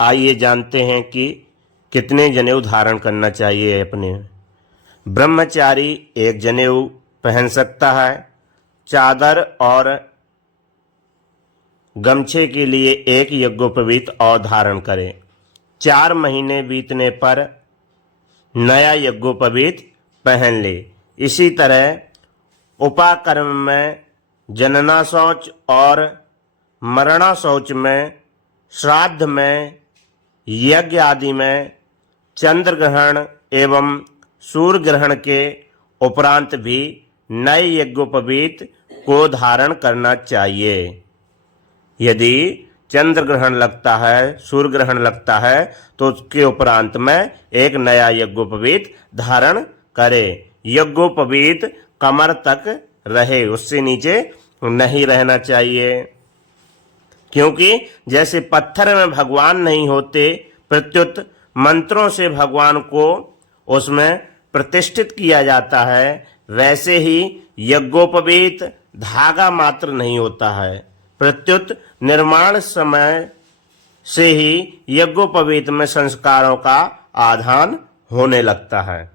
आइए जानते हैं कि कितने जनेऊ धारण करना चाहिए अपने। ब्रह्मचारी एक जनेऊ पहन सकता है। चादर और गमछे के लिए एक यज्ञोपवीत और धारण करें। 4 महीने बीतने पर नया यज्ञोपवीत पहन ले। इसी तरह उपाकर्म में, जनना शौच और मरणा शौच में, श्राद्ध में, यज्ञ आदि में, चंद्र ग्रहण एवं सूर्य ग्रहण के उपरांत भी नए यज्ञोपवीत को धारण करना चाहिए। यदि चंद्र ग्रहण लगता है, सूर्य ग्रहण लगता है, तो उसके उपरांत में एक नया यज्ञोपवीत धारण करें। यज्ञोपवीत कमर तक रहे, उससे नीचे नहीं रहना चाहिए, क्योंकि जैसे पत्थर में भगवान नहीं होते, प्रत्युत मंत्रों से भगवान को उसमें प्रतिष्ठित किया जाता है, वैसे ही यज्ञोपवीत धागा मात्र नहीं होता है, प्रत्युत निर्माण समय से ही यज्ञोपवीत में संस्कारों का आधान होने लगता है।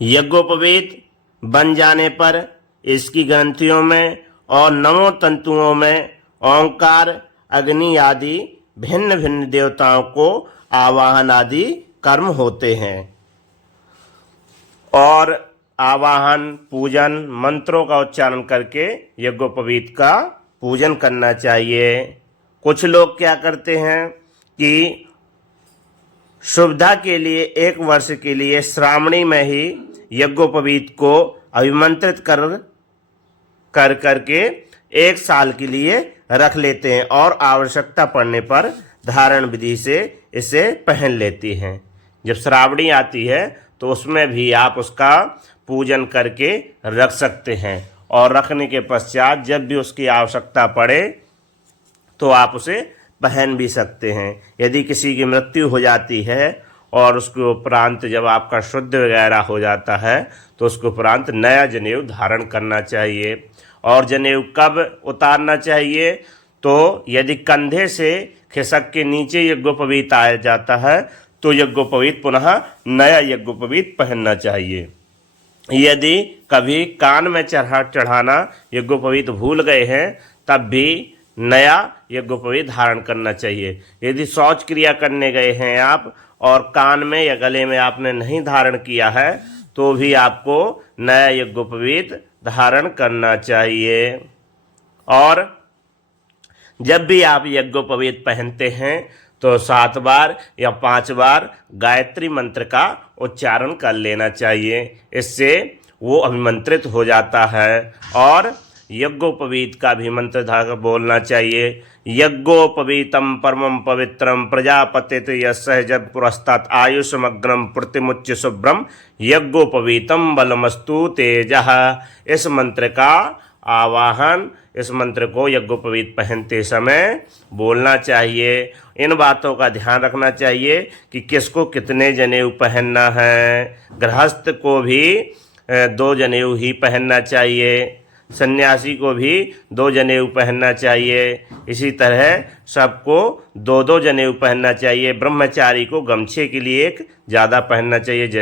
यज्ञोपवीत बन जाने पर इसकी ग्रंथियों में और नवों तंतुओं में ओंकार, अग्नि आदि भिन्न भिन्न देवताओं को आवाहन आदि कर्म होते हैं और आवाहन, पूजन, मंत्रों का उच्चारण करके यज्ञोपवीत का पूजन करना चाहिए। कुछ लोग क्या करते हैं कि शुभता के लिए 1 वर्ष के लिए श्रावणी में ही यज्ञोपवीत को अभिमंत्रित कर करके 1 साल के लिए रख लेते हैं और आवश्यकता पड़ने पर धारण विधि से इसे पहन लेती हैं। जब श्रावणी आती है तो उसमें भी आप उसका पूजन करके रख सकते हैं और रखने के पश्चात जब भी उसकी आवश्यकता पड़े तो आप उसे पहन भी सकते हैं। यदि किसी की मृत्यु हो जाती है और उसके उपरांत जब आपका शुद्ध वगैरह हो जाता है तो उसके उपरांत नया जनेऊ धारण करना चाहिए। और जनेऊ कब उतारना चाहिए? तो यदि कंधे से खिसक के नीचे यज्ञोपवीत आ जाता है तो यज्ञोपवीत पुनः नया यज्ञोपवीत पहनना चाहिए। यदि कभी कान में चढ़ाना यज्ञोपवीत भूल गए हैं तब भी नया यज्ञोपवीत धारण करना चाहिए। यदि शौच क्रिया करने गए हैं आप और कान में या गले में आपने नहीं धारण किया है तो भी आपको नया यज्ञोपवीत धारण करना चाहिए। और जब भी आप यज्ञोपवीत पहनते हैं तो 7 बार या 5 बार गायत्री मंत्र का उच्चारण कर लेना चाहिए, इससे वो अभिमंत्रित हो जाता है। और यज्ञोपवीत का भी मंत्र धारा बोलना चाहिए। यज्ञोपवीतम परमं पवित्रम प्रजापतित यस्य पुरस्तात् आयुषमग्रम प्रतिमुच्य शुभ्रम यज्ञोपवीतम बलमस्तु तेजः। इस मंत्र का आवाहन, इस मंत्र को यज्ञोपवीत पहनते समय बोलना चाहिए। इन बातों का ध्यान रखना चाहिए कि किसको कितने जनेऊ पहनना है। गृहस्थ को भी 2 जनेऊ ही पहनना चाहिए, सन्यासी को भी 2 जनेऊ पहनना चाहिए। इसी तरह सबको 2-2 जनेऊ पहनना चाहिए। ब्रह्मचारी को गमछे के लिए एक ज़्यादा पहनना चाहिए।